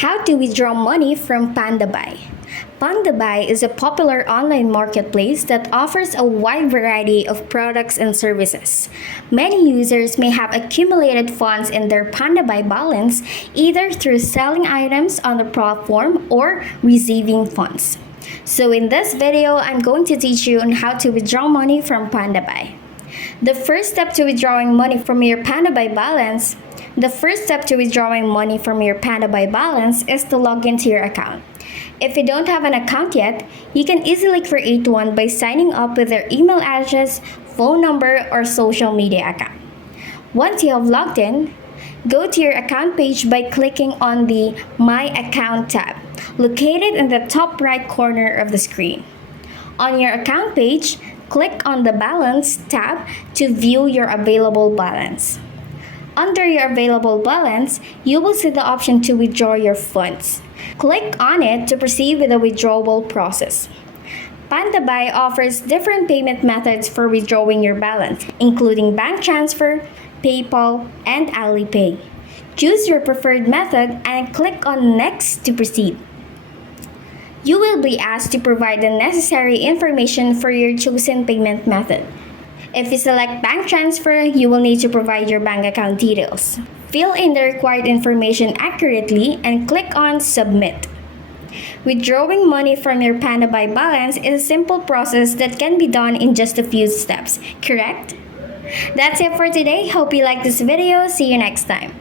How to withdraw money from Pandabuy. Pandabuy is a popular online marketplace that offers a wide variety of products and services. Many users may have accumulated funds in their Pandabuy balance either through selling items on the platform or receiving funds. So in this video, I'm going to teach you on how to withdraw money from Pandabuy. The first step to withdrawing money from your Pandabuy balance is to log into your account. If you don't have an account yet, you can easily create one by signing up with your email address, phone number, or social media account. Once you have logged in, go to your account page by clicking on the My Account tab, located in the top right corner of the screen. On your account page, click on the Balance tab to view your available balance. Under your available balance, you will see the option to withdraw your funds. Click on it to proceed with the withdrawal process. Pandabuy offers different payment methods for withdrawing your balance, including bank transfer, PayPal, and Alipay. Choose your preferred method and click on Next to proceed. You will be asked to provide the necessary information for your chosen payment method. If you select bank transfer, you will need to provide your bank account details. Fill in the required information accurately and click on Submit. Withdrawing money from your Pandabuy balance is a simple process that can be done in just a few steps, correct? That's it for today. Hope you like this video. See you next time.